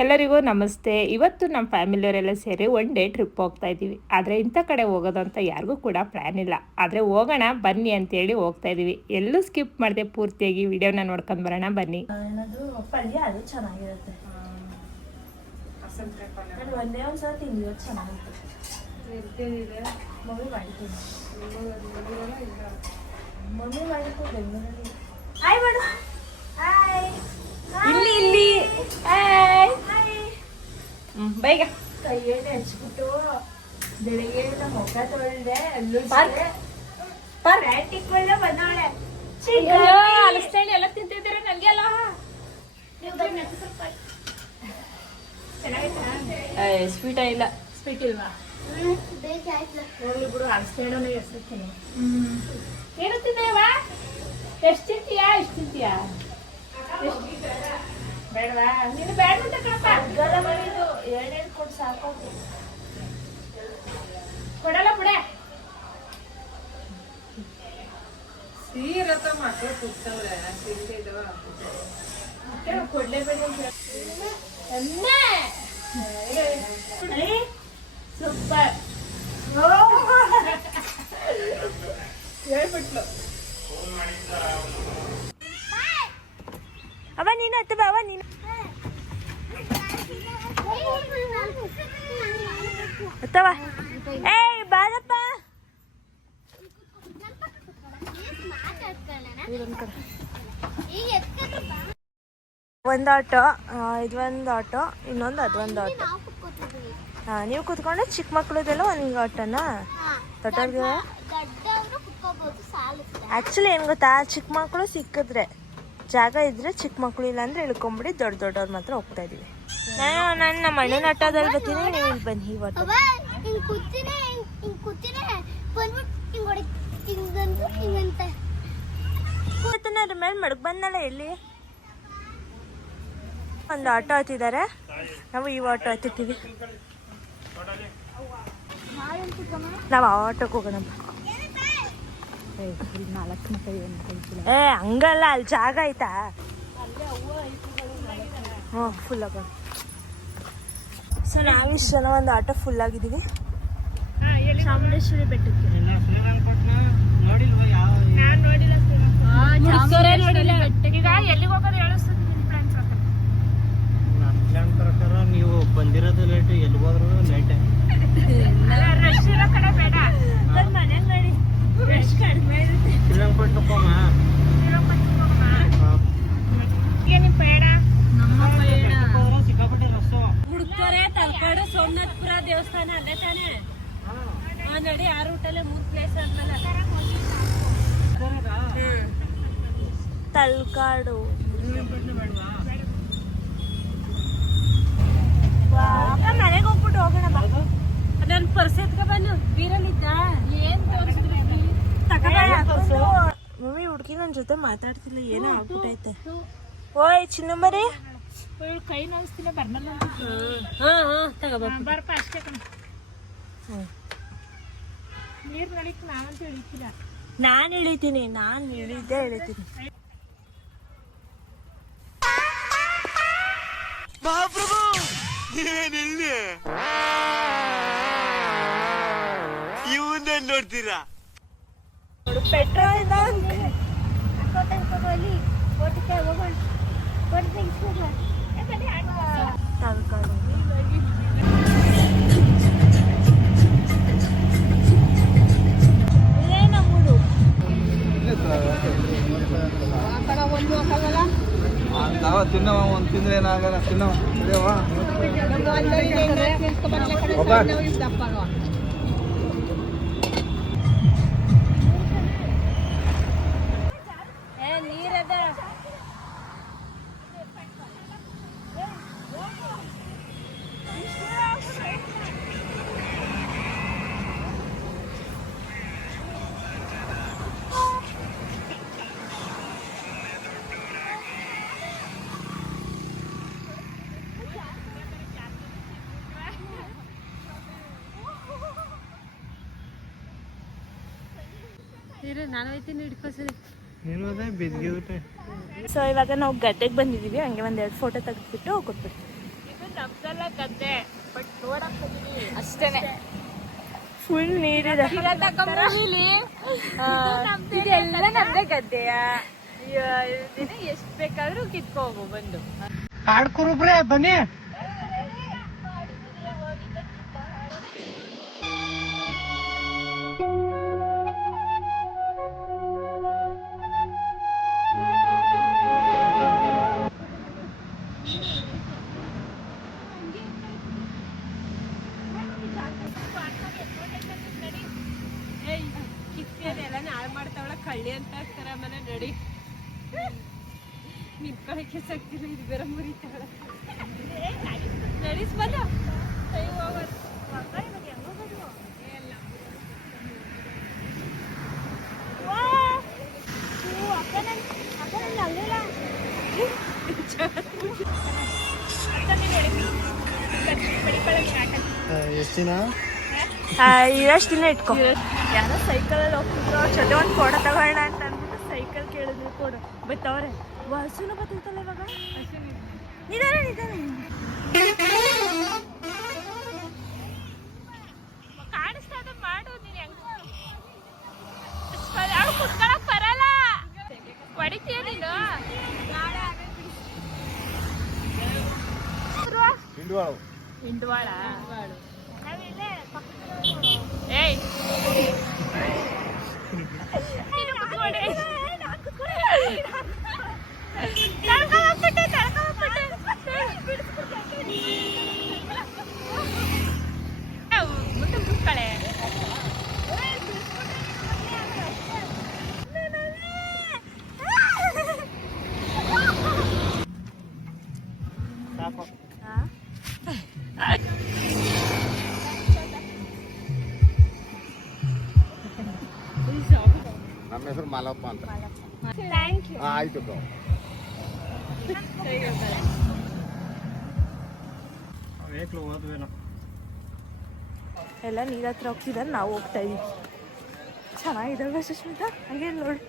ಎಲ್ಲರಿಗೂ ನಮಸ್ತೆ. ಇವತ್ತು ನಮ್ಮ ಫ್ಯಾಮಿಲಿಯವರೆಲ್ಲ ಸೇರಿ ಒನ್ ಡೇ ಟ್ರಿಪ್ ಹೋಗ್ತಾ ಇದ್ದೀವಿ. ಆದರೆ ಇಂಥ ಕಡೆ ಹೋಗೋದು ಅಂತ ಯಾರಿಗೂ ಕೂಡ ಪ್ಲ್ಯಾನ್ ಇಲ್ಲ. ಆದರೆ ಹೋಗೋಣ ಬನ್ನಿ ಅಂತೇಳಿ ಹೋಗ್ತಾ ಇದ್ದೀವಿ. ಎಲ್ಲೂ ಸ್ಕಿಪ್ ಮಾಡದೆ ಪೂರ್ತಿಯಾಗಿ ವಿಡಿಯೋನ ನೋಡ್ಕೊಂಡು ಬರೋಣ ಬನ್ನಿ. ಪಲ್ಯ ಅದು ಚೆನ್ನಾಗಿರುತ್ತೆ. ಒಂದೇ ಒಂದ್ಸಲ ತಿಂದಿರೋ ಚೆನ್ನಾಗಿರುತ್ತೆ. ಮಮ್ಮಿ ಮಾಡಿದ್ದೀನಿ. ಮಮ್ಮಿ ಮಾಡಿದ್ದು ಬೆಂಗಳೂರಲ್ಲಿ. ಹಾಯ್ ಮಾಡು. ಹಾಯ್. ಇಲ್ಲಿ ಇಲ್ಲಿ ಹಾಯ್ ಬೈಗ ಕೈಯಲ್ಲಿ ಹಚ್ಬಿಟ್ಟು ಬೆಳಿಗ್ಗೆ ಮುಖ ತೊಳ್ದೆ ಪ್ಯಾಟಿಕ್ಗಳನ್ನ ಬಂದವಳೆ. ಅಲಸ್ತಾಳಿ ಎಲ್ಲ ತಿಂತಿದ್ದೀರ ನನಗೆ ಅಲ್ಲ. ಸ್ವೀಟ ಇಲ್ಲ. ಸ್ವೀಟ್ ಇಲ್ವಾ? ಹೋಗ್ಲಿ ಬಿಡು, ಅಲಸ್ತಾಳೋನ ಹೆಸರ್ತೀನಿ. ಏನು ತಿಂದೇವಾ? ಎಷ್ಟು ತಿಂತೀಯಾ? ಎಷ್ಟು ತಿಂತೀಯಾ? ಬೇಡವಾ? ನೀನು ಬೇಡ ಅಂತ ಕಣಪ್ಪ. ಗರ ಮಾಡಿದ್ದು ಎರಡೆರಡು ಕೊಟ್ಟು ಸಾಕು. ಕೊಡಲ್ಲ ಬಿಡೆ. ಸೀರತ ಮಕ್ಕಳು ಕೂಗ್ತವ್ರೆ ಕೊಡ್ಲೇಬೇಡಿ ಸೂಪರ್ ಹೇಳ್ಬಿಟ್ಲು. ಅವ ನೀನು ಹತ್ತು ಬಾ. ಅವ ನೀನು ಹತ್ತವ. ಏಯ್ ಬಾರಪ್ಪ. ಒಂದು ಆಟೋ, ಇದೊಂದು ಆಟೋ, ಇನ್ನೊಂದು ಅದೊಂದು ಆಟೋ. ಹಾಂ, ನೀವು ಕೂತ್ಕೊಂಡು ಚಿಕ್ಕ ಮಕ್ಳದೆಲ್ಲ ಒಂದು ಆಟೋನಾ? ದೊಡ್ಡವ್ರಿಗೆ ಆ್ಯಕ್ಚುಲಿ ಏನು ಗೊತ್ತಾ, ಚಿಕ್ಕ ಮಕ್ಕಳು ಸಿಕ್ಕಿದ್ರೆ ಜಾಗ ಇದ್ರೆ ಚಿಕ್ಕ ಮಕ್ಕಳು ಇಲ್ಲ ಅಂದ್ರೆ ಇಳ್ಕೊಂಬಿಡಿ, ದೊಡ್ಡವ್ರು ಮಾತ್ರ ಹೋಗ್ತಾ ಇದೀವಿ. ನಾನು ನಮ್ಮ ಅಣ್ಣನ ಆಟೋದಲ್ಲಿ ಬರ್ತೀನಿ, ನೀವು ಇಲ್ಲಿ ಬನ್ನಿ. ಇವತ್ತು ಅದ್ರ ಮೇಲೆ ಮಡಗ್ ಬಂದಲ್ಲ. ಎಲ್ಲಿ ಒಂದು ಆಟೋ ಹತ್ತಿದ್ದಾರೆ, ನಾವು ಈ ಆಟೋ ಹತ್ತಿರ್ತೀವಿ. ನಾವು ಆ ಆಟೋಕ್ಕೆ ಹೋಗೋಣ. ಏ ಹಂಗಲ್ಲ, ಅಲ್ಲಿ ಜಾಗ ಆಯ್ತಾ? ಹ್ಞೂ, ಫುಲ್ ಆಗ. ಸೊ ನಾವಿಷ್ಟು ಜನ ಒಂದು ಆಟೋ ಫುಲ್ ಆಗಿದ್ದೀವಿ. ಚಾಮುಂಡೇಶ್ವರಿ ಬೆಟ್ಟಕ್ಕೆ. ಈಗ ಎಲ್ಲಿಗೆ ಹೋಗೋದು ಹೇಳಿಸ್ತೀನಿ ಪ್ಲಾನ್ ಪ್ರಕಾರ. ನೀವು ಬಂದಿರೋದು ಲೇಟ್, ಎಲ್ಲಿ ಹೋದ್ರು ಲೇಟ್. ರಶ್ ಇರೋ ಕಡೆ ಬೇಡ, ಮನೆಗೆ ಮಾಡಿ. ರಶ್ ಕಡಿಮೆ ಇರುತ್ತೆ. ಶ್ರೀರಂಗಪಟ್ಟಣ ಏನು ಬೇಡ. ಸಿಕ್ಕಾಪಟ್ಟೆ ರಸ್ಸು ಹುಡುಕ್ತಾರೆ. ತಲಕಾಡು ಸೋಮನಾಥಪುರ ದೇವಸ್ಥಾನ ಅಲ್ಲೇ ತಾನೆ. ನಡಿ, ಆ ರೂಟಲ್ಲೇ 3 ಪ್ಲೇಸ್ ಆದ್ಮೇಲೆ ತಲಕಾಡು. ಮನೆಗೆ ಹೋಗ್ಬಿಟ್ಟು ಹೋಗೋಣ ಬಾ. ನನ್ನ ಪರ್ಸ್ ಎತ್ಕ ಬನ್ನು. ಬೀರಲ್ಲಿದ್ದ ಏನ್ ತೋರಿಸಿದ್ರಿ? ಮಮ್ಮಿ ಹುಡುಗಿ ನನ್ನ ಜೊತೆ ಮಾತಾಡ್ತಿಲ್ಲ, ಏನೋ ಆಗ್ಬಿಟ್ಟೈತೆ. ಓಯ್ ಚಿನ್ನಂಬರಿ, ಕೈ ನೋಯಿಸ್ತಿಲ್ಲ ಬರ್ಮಲ್ಲ. ತಗೋಬಪ್ಪ ಅಷ್ಟೇ ಕಣ. ನೀರು ನಡೀತು, ನಾವಂತೂ ಇಳಿತಿಲ್ಲ. ನಾನು ಇಳಿತೀನಿ, ನಾನು ಇಳಿದ್ದೆ ಇಳಿತೀನಿ. ಮಹಾಪ್ರಭು, ನೀವೇನಿಲ್ಲಿ ಇವನ್ನೇ ನೋಡ್ತೀರಾ? ಪೆಟ್ರೋಲ್ ತಲಕಾಡು. ನಾವು ತಿನ್ನವ, ಒಂದು ತಿಂದ್ರೆ ಏನಾಗಲ್ಲ. ತಿನ್ನವ ನೀರದ ನಾನು ಹೋಯ್ತೀನಿ ಹಿಡ್ಕೋಸರಿ. ಸೊ ಇವಾಗ ನಾವು ಗದ್ದೆಗೆ ಬಂದಿದ್ದೀವಿ. ಹಂಗೆ ಒಂದೆರಡು ಫೋಟೋ ತೆಗೆದ್ಬಿಟ್ಟು ಕೊಟ್ಬಿಡ್ತೀವಿ. ನಮ್ದೆಲ್ಲ ಗದ್ದೆ ಬಟ್ ನೋಡಕ್ ಬಂದಿದೀವಿ ಅಷ್ಟೇನೆ ಫುಲ್ ನೀರಿದೆ ಇದೆಲ್ಲ ನಮ್ದೇ ಗದ್ದೆಯ ದಿನ ಎಷ್ಟ್ ಬೇಕಾದ್ರೂ ಕಿತ್ಕೋಗು ಬಂದು ಆಡ್ಕೊರುಬ್ರೆ ಬನ್ನಿ. ಕಿತ್ಕೆನೆಲ್ಲ ನಾಳೆ ಮಾಡ್ತಾವಳ ಕಳ್ಳಿ ಅಂತ ಹಾಕ್ತಾರ ಆಮೇಲೆ ನಡಿ ನಿಂತ್ಕೊಳಕ್ಕೆ ಸಾಕ್ತಿಲ್ಲ ಇದು ಬೇರೆ ಮುರಿತಾಳ ನಡಿಸ್ ಬಂದ ಎಷ್ಟು ದಿನ? ಇರಷ್ಟು ದಿನ ಇಟ್ಕೊ. ಯಾರೋ ಸೈಕಲಲ್ಲಿ ಹೋಗ್ತಿದ್ರು ಅವ್ರ ಜೊತೆ ಒಂದು ಫೋಟೋ ತಗೋಣ ಅಂತ ಅಂದ್ಬಿಟ್ಟು ಸೈಕಲ್ ಕೇಳಿದ್ರು ಕೊಡು ಬತ್ತವ್ರೆ. ಹಸುನು ಬರ್ತೈತಲ್ಲ ಇವಾಗ. ನಿಧಾನ ಕಾಣಿಸ್ತಾ ಇದೆ ಮಾಡು ನೀನು. ಹೆಂಗ್ ಕುತ್ಕೊಳಕ್ ಬರಲ್ಲ, ಹೊಡಿತೀಯ ನೀನು. ಹಿಂಡ್ವಾಳ ಏಯ್ ಮುಂದೆ ಕುತ್ಕಳೆ. ನಮ್ಮ ಹೆಸರು ಮಾಲಪ್ಪ ಅಂತ. Thank you. ಆಯ್ತು. ಎಲ್ಲ ನೀರ ಹತ್ರ ಹೋಗ್ತಿದ್ದಾರೆ, ನಾವು ಹೋಗ್ತಾ ಇದೀವಿ. ಚೆನ್ನಾಗಿದ್ದಾವೆ ಸುಷ್ಮಿತಾ, ಹಾಗೆ ನೋಡು.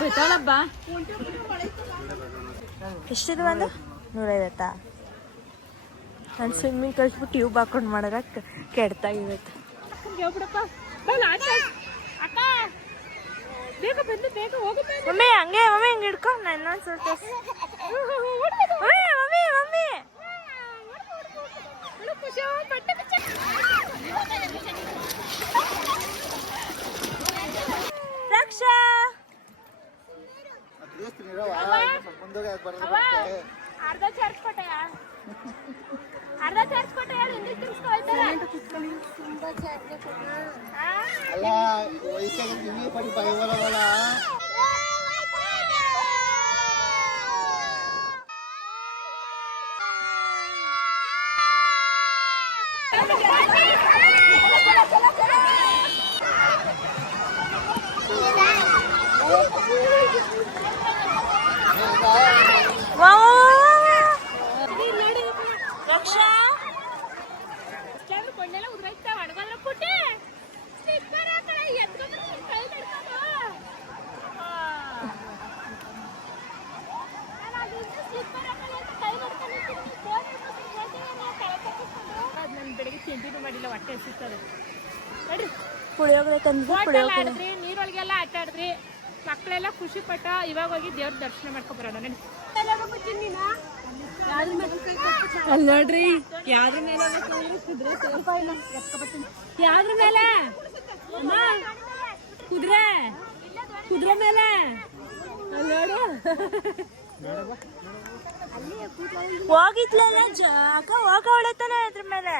ಬರ್ತಾಳಬ್ಬ ಎಷ್ಟಿದೆ ಒಂದು 150. ನಾನು ಸ್ವಿಮ್ಮಿಂಗ್ ಕಲ್ಸ್ಬಿಟ್ಟು ಟ್ಯೂಬ್ ಹಾಕೊಂಡು ಮಾಡಿದ್ರೆ ಕೆಡ್ತಾಗಿರುತ್ತೆ. ಮಮ್ಮಿ ಹಂಗೆ ಮಮ್ಮಿ ಹಿಂಗೆ ಹಿಡ್ಕೊ. ನಾನು ಇನ್ನೊಂದು ಸ್ವಲ್ಪ ಮಮ್ಮಿ ರಕ್ಷಾ ಅರ್ಧ ಚಾರ್ಜ್ ಕೊಟ್ಟೆ ಹೇಳಿ ಹಿಂದೆ ತಿರ್ಸ್ಕೊಳ್ತಾರೆ. ಅಲ್ಲ ವಯಸ್ಸಾಗಿ ತಿಂಡಿ ಪಡಿ ಬರವಲ್ಲ. ರಕ್ಷಾ ಕೊಂಡೆಲ್ಲ ಉದ್ರೈತಾ ಹೊಡ್ಗೋದ್ರ ಪುಟ್ಟಿ ಸ್ಲಿಪ್ಪರ್ ಹಾಕಳ ಎತ್ಕೊಂಡ್ರೆ ಕೈ ಹಿಡ್ಕೊಂಡು ಸ್ಲಿಪ್ಪರ್ ಹಾಕಳ ಅಂತ ಕೈ ನಾನು ಬೆಳಿಗ್ಗೆ ತಿಂಡಿನೂ ಮಾಡಿಲ್ಲ, ಹೊಟ್ಟೆ ಹಸಿತದೆ. ನಡ್ರಿ ಪುಳಿಯೋಗರೆ ತಂದು ಆಡಿದ್ರಿ, ನೀರೊಳಗೆಲ್ಲ ಆಟ ಆಡಿದ್ರಿ, ಮಕ್ಕಳೆಲ್ಲ ಖುಷಿ ಪಟ್ಟ. ಇವಾಗ ಹೋಗಿ ದೇವ್ರ ದರ್ಶನ ಮಾಡ್ಕೊ ಬರೋಣ. ನಡಿ ಅಲ್ಲಿ ನೋಡ್ರಿ ಯಾವ್ದ್ರ ಮೇಲೆ ಯಾವ್ದ್ರ ಮೇಲೆ ಅಮ್ಮ ಕುದುರೆ ಮೇಲೆ ನೋಡು. ಹೋಗಿದ್ಲಲ್ಲ ಅಕ್ಕ ಹೋಗವಳೆ ತಾನೆ ಅದ್ರ ಮೇಲೆ.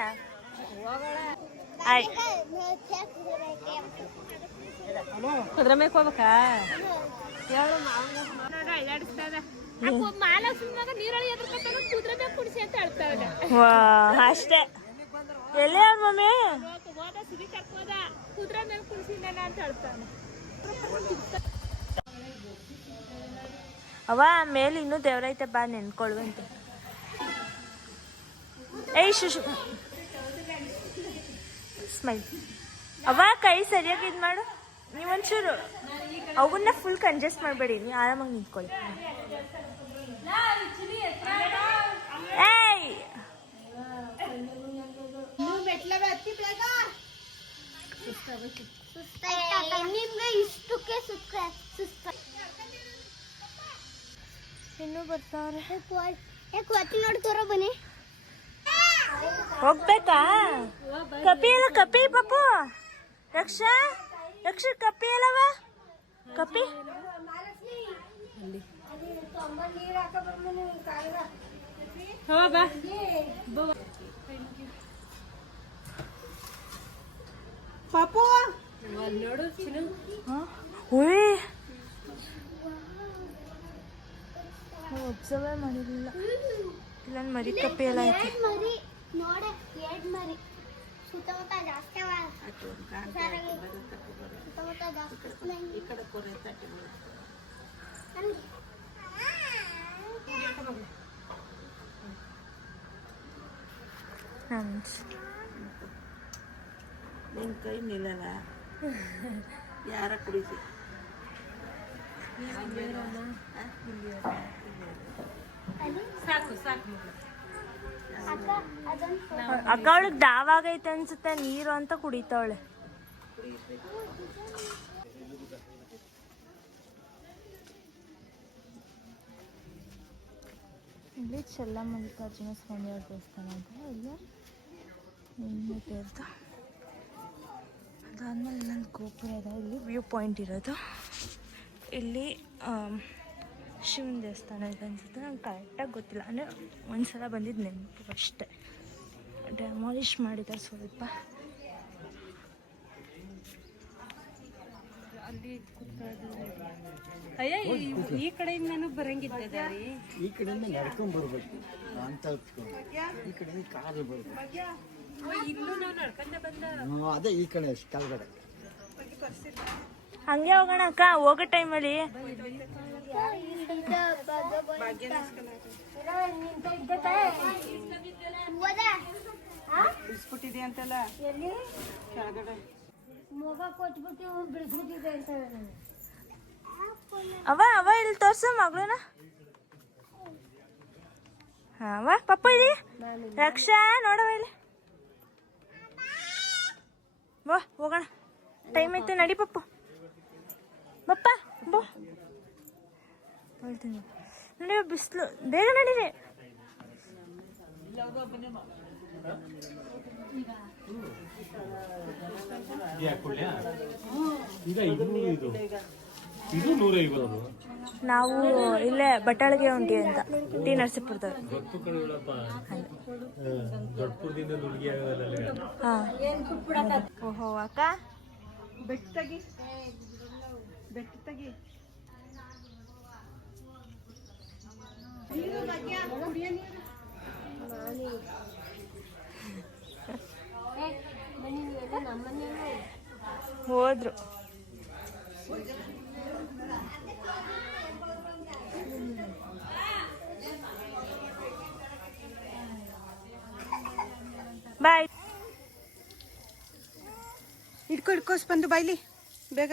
ಕುದುರೆ ಮೇಲೆ ಹೋಗ್ಬೇಕಾ? ಅಳ್ಳಾಡಿಸ್ತಾ ಇದೆ. ಮಹಾಲಕ್ಷ್ಮಿಯಾಗ ನೀರೊಳಗೆ ಎದ್ರಕತ್ತಾನ ಕುದುರೆ ಮೇಲೆ ಕುಡಿಸಿ ಅಂತ ಹೇಳ್ತಾ ಇದೆ. ಅಷ್ಟೇ. ಎಲ್ಲಿ ಅವ್ರ ಮಮ್ಮಿ ಹೋದ ಸಿಗಿ ಕರ್ಕೋದ ಕುದುರೆ ಮೇಲೆ ಕುಡಿಸಿದ್ದಾನ ಅಂತ ಹೇಳ್ತಾನೆ. ಅವ ಮೇಲೆ ಇನ್ನೂ ದೇವ್ರೈತೆ ಬಾ ನೆನ್ಕೊಳ್ವಂತ. ಏಯ್ ಶುಶು ಸ್ಮೈಲ್. ಅವ ಕೈ ಸರಿಯಾಗಿ ಇದು ಮಾಡು ನೀವೊಂಚೂರು. ಅವನ್ನ ಫುಲ್ ಕಂಜೆಸ್ಟ್ ಮಾಡಬೇಡಿ, ನೀವು ಆರಾಮಾಗಿ ನಿಂತ್ಕೊಳ್ಳಿ. ಏಯ್ ನಿಮ್ಗೆ ಇಷ್ಟಕ್ಕೆ ಇನ್ನೂ ಬರ್ತಾವ್ರೆ. ಯಾಕೆ ನೋಡ್ತಾರ ಬನ್ನಿ. ಹೋಗ್ಬೇಕಾ? ಕಪಿ ಅಲ್ಲ, ಕಪಿ ಪಾಪು. ರಕ್ಷಾ ಕಪಿ ಅಲ್ಲವ, ಕಪಿ. ಪಾಪು ಒಬ್ಸರ್ವೇ ಮಾಡಿರಲಿಲ್ಲ. ಇಲ್ಲೊಂದು ಮರಿ ಕಪ್ಪಿ ಎಲ್ಲ ಐತೆ. ಮರಿ ನೋಡ, ಎರಡ್ ಮರಿ ಸುತ್ತಮುತ್ತ ಜಾಸ್ತಿ ಸುತ್ತಮುತ್ತ ಜಾಸ್ತಿ. ನಿನ್ನ ಕೈ ನಿಲ್ಲಲ್ಲ, ಯಾರ ಕುಡಿಸಿ. ಸಾಕು ಸಾಕು. ಅಕ್ಕ ಅವಳಿಗೆ ದಾವಾಗೈತೆ ಅನ್ಸುತ್ತೆ, ನೀರು ಅಂತ ಕುಡಿತಾವಳೆ. ಇಲ್ಲಿ ಚೆಲ್ಲಮಲ್ಲಿಕಾರ್ಜುನ ಸ್ವಾಮಿಯವ್ರ ದೇವಸ್ಥಾನ ಅಂತ, ಇಲ್ಲಿ ನಿನ್ನೆ ತೀರ್ಥ. ಅದಾದ್ಮೇಲೆ ಇಲ್ಲೊಂದು ಗೋಪುರ ಇದೆ, ಇಲ್ಲಿ ವ್ಯೂ ಪಾಯಿಂಟ್ ಇರೋದು. ಇಲ್ಲಿ ಶಿವನ ದೇವಸ್ಥಾನ ಇದೆ ಅನ್ಸುತ್ತೆ, ನಂಗೆ ಕರೆಕ್ಟಾಗಿ ಗೊತ್ತಿಲ್ಲ. ಅಂದರೆ ಒಂದ್ಸಲ ಬಂದಿದ್ದು ನೆನಪು ಅಷ್ಟೇ. ಡೆಮಾಲಿಷ್ ಮಾಡಿದ್ದಾರೆ ಸ್ವಲ್ಪ. ಅಯ್ಯ, ಈ ಕಡೆಯಿಂದನೂ ಬರಂಗಿದ್ದ ರೀ. ಈ ಕಡೆಯಿಂದ ನಡ್ಕೊಂಡ್ ಬರ್ಬೇಕು ಅಂತ ಈ ಕಡೆಯಿಂದ ಕಾಲು ಬರ್ಬೇಕು. ಇಲ್ಲೂ ನಾವು ನಡ್ಕೊಂಡೆ ಬಂದ. ಅದೇ ಈ ಕಡೆ ಕೆಳಗಡೆ. ಹಂಗೆ ಹೋಗೋಣ ಅಕ್ಕ, ಹೋಗೋ ಟೈಮಲ್ಲಿ. ಬಿಡಿಸ್ಬಿಟ್ಟಿದೆ ಅಂತಲ್ಲ ಕೆಳಗಡೆ. ಅವ ಇಲ್ಲಿ ತೋರ್ಸು ಮಗಳನ್ನ. ಅವ ಪಪ್ಪ ಇಲ್ಲಿ. ರಕ್ಷಾ ನೋಡವ ಇಲ್ಲಿ. ಬಾ ಹೋಗೋಣ, ಟೈಮ್ ಐತೆ, ನಡಿ ಪಪ್ಪು. ಬಪ್ಪ ಬೋ. ಹೇಳ್ತೀನಿ ನೋಡಿ, ಬಿಸಿಲು, ಬೇಗ ನಡೀರಿ. ನಾವು ಇಲ್ಲೇ ಬಟ್ಟಾಳಿಗೆ ಹೊಂಟಿ ಅಂತ, ಟಿ ನರಸೀಪುರದವ್ರು. ಹಾಂ. ಓಹೋ ಅಕ್ಕ, ಬೆಟ್ಟ ತೆಗಿ. ಹೋದ್ರು. ಬಾಯ್. ಇಟ್ಕೊಸ್ ಬಂದು ಬಾಯ್ಲಿ ಬೇಗ.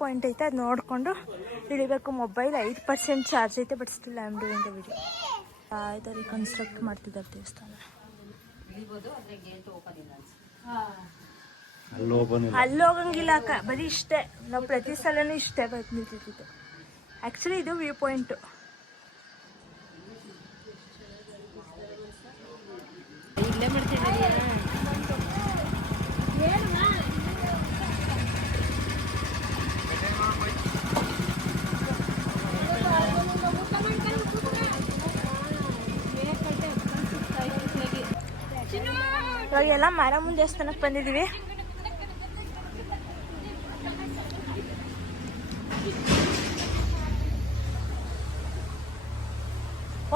ಪಾಯಿಂಟ್ ಐತೆ, ಅದು ನೋಡಿಕೊಂಡು ಇಳಿಬೇಕು. ಮೊಬೈಲ್ 5% ಚಾರ್ಜ್ ಐತೆ, but still I am doing the video. ಆಯ್ತು, ರೀಕನ್ಸ್ಟ್ರಕ್ಟ್ ಮಾಡ್ತಿದ್ದಾರೆ ದೇವಸ್ಥಾನ. ಅಲ್ಲಿ ಹೋಗಂಗಿಲ್ಲ ಅಕ್ಕ, ಬರೀ ಇಷ್ಟೇ. ನಾವು ಪ್ರತಿ ಸಲನೂ ಇಷ್ಟೇ ನಿಂತಿದ್ದು. ಆ್ಯಕ್ಚುಲಿ ಇದು ವ್ಯೂ ಪಾಯಿಂಟು. ಇಲ್ಲೇ ಮಾಡ್ತಿದ್ದೀರಾ? ಇವಾಗೆಲ್ಲ ಮಾರಮ್ಮನ ದೇವಸ್ಥಾನಕ್ಕೆ ಬಂದಿದ್ದೀವಿ.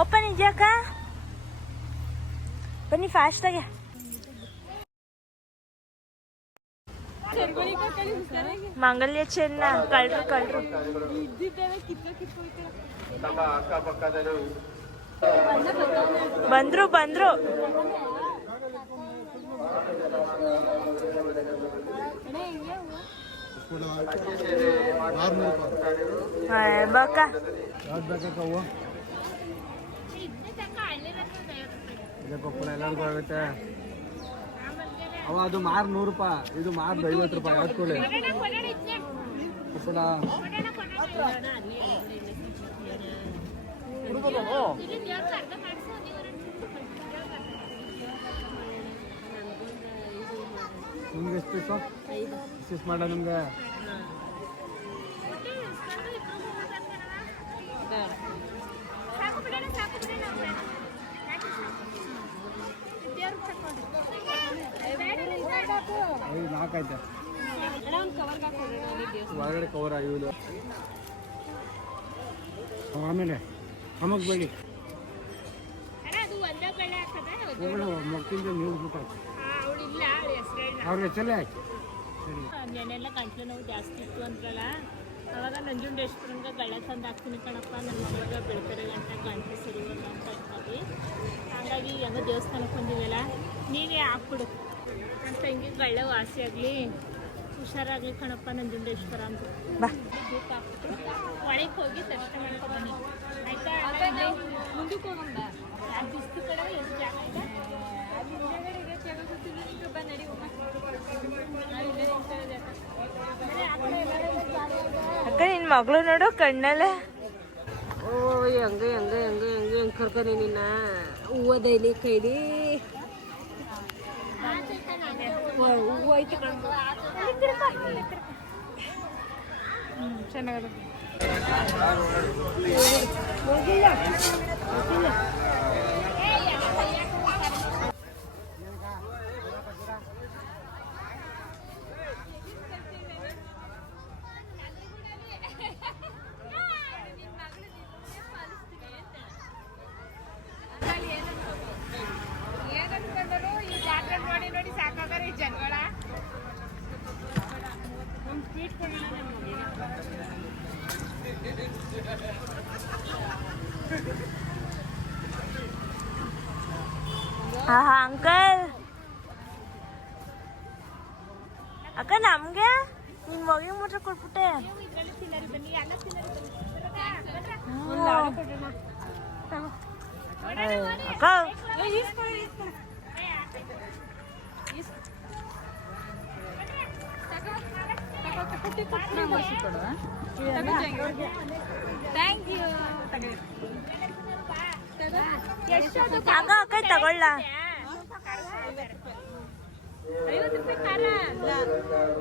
ಓಪನ್ ಇದೆಯಾಕ? ಬನ್ನಿ ಫಾಸ್ಟಾಗೆ. ಮಂಗಲ್ಯ ಚೆನ್ನ ಕಳ್ರು ಬಂದ್ರು. ಬಾಕ ಯಾವ್ದು ಬೇಕಕ್ಕ ಹೂವು ಇದೆ ಪಪ್ಪಳ ಎಲ್ಲರಿಗೂ ಆಗುತ್ತೆ ಅವ ಅದು ಮಾರು 100 ರೂಪಾಯಿ ಇದು ಮಾರು 50 ರೂಪಾಯಿ ಯಾವ್ದು ಕೂಲಿ ಪಪ್ಪಳ ನಿಮ್ಗೆ ಎಷ್ಟು ಬೇಕು ಎಷ್ಟು ಮಾಡ ನಿಮ್ಗೆ ನಾಲ್ಕೈತೆ ಹೊರಗಡೆ ಕವರ್ ಆಗಿಲ್ಲ ಆಮೇಲೆ ನಮಗೆ ಬೇಡಿ ಮಕ್ಕಳಿಂದ ನೀವು ಬಿಟ್ಟು ಅವ್ರ ಹೆಸರೇ ಹಾಕಿ ನೆನೆಲ್ಲ ಗಂಟ್ಲು ನೋವು ಜಾಸ್ತಿ ಇತ್ತು ಅಂದ್ರಲ್ಲ ಅವಾಗ ನಂಜುಂಡೇಶ್ವರಂಗೆ ಗಳೆ ತಂದು ಹಾಕ್ತೀನಿ ಕಣಪ್ಪ ನನ್ನ ಮಗಳಿಗೆ ಬೆಳ್ತಾರೆ ಗಂಟೆ ಸರಿವಲ್ಲ ಅಂತ ಇದ್ದೀವಿ ಹಾಗಾಗಿ ಹೆಂಗೋ ದೇವಸ್ಥಾನಕ್ಕೆ ಬಂದಿವಲ್ಲ ನೀವೇ ಹಾಕ್ಬಿಡು ಅಂತ ಹಿಂಗೆ ಗಳ್ಳೆ ವಾಸಿ ಆಗಲಿ ಹುಷಾರಾಗಲಿ ಕಣಪ್ಪ ನಂಜುಂಡೇಶ್ವರ ಅಂತ ಬಾ ದೀಪ ಹಾಕ್ಬಿಟ್ಟು ಒಳಗೆ ಹೋಗಿ ದರ್ಶನ ಮಾಡ್ಕೊ ಬನ್ನಿ ಆಯ್ತಾ ಮುಂದಕ್ಕೆ ಹೋಗಂಬ ಯಾರು ಬಿಸ್ತು ಕಡೆ ಎಷ್ಟು ಜಾಗ ಇದೆ ಅಕ್ಕ ನಿನ್ ಮಗಳು ನೋಡು ಕಣ್ಣಲ್ಲೇ ಓ ಹೆಂಗೆ ಕರ್ಕೊಂಡಿ ನಿನ್ನ ಹೂವ ಡೈಲಿ ಕೈಲಿ ಹೂವು ಐತೆ ಚೆನ್ನಾಗದ ಈ ಜಾತ್ರೆ ನೋಡಿ ನೋಡಿ ಸಾಕಾಗಾರ ಈ ಜನಗಳ ಒಂದು ಸ್ವೀಟ್ ಕೊಡೋಣ ಅಂಕಲ್ ಅಕ್ಕ ನಮ್ಗೆ ನಿನ್ ಮಗಿಗೆ ಮಾತ್ರ ಕೊಟ್ಬಿಟ್ಟೆ ಇದರಲ್ಲಿ ತಿನ್ನರಿ ಬನ್ನಿ ಎಲ್ಲ ತಿನ್ನರಿ ಅಕ್ಕ ಅಕ್ಕ ಅಕ್ಕ ತಗೊಳ್ಳ 50 ರೂಪಾಯಿ ಖಾರ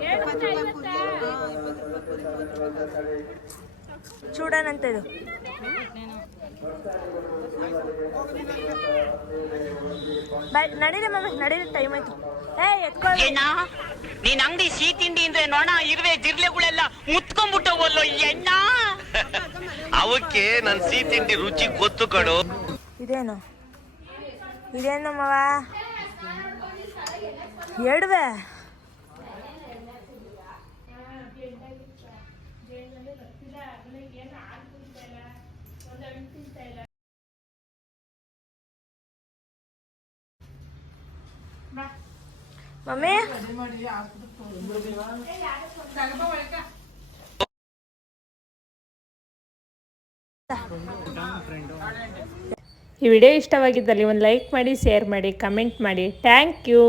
2 చూడనంత ಇದು ನಡೀರಿ ಮಮ್ಮಿ ನಡೀರಿ ಟೈಮ್ ಆಯ್ತು ಏನ ನೀನ್ ಅಂಗಡಿ ಸಿಹಿ ತಿಂಡಿ ಅಂದ್ರೆ ನೋಣ ಇರುವೆ ಜಿರ್ಲೆಗಳೆಲ್ಲ ಮುತ್ಕೊಂಡ್ಬಿಟ್ಟವಲ್ಲೋ ಎಣ್ಣ ಅವಕ್ಕೆ ನನ್ ಸಿಹಿ ತಿಂಡಿ ರುಚಿ ಗೊತ್ತು ಕಣೋ ಇದೇನು ಮವ ಎಡ್ವೆ ಮಮ್ಮಿ ಈ ವಿಡಿಯೋ ಇಷ್ಟವಾಗಿದ್ದಲ್ಲಿ ಒಂದು ಲೈಕ್ ಮಾಡಿ ಶೇರ್ ಮಾಡಿ ಕಮೆಂಟ್ ಮಾಡಿ ಥ್ಯಾಂಕ್ ಯು.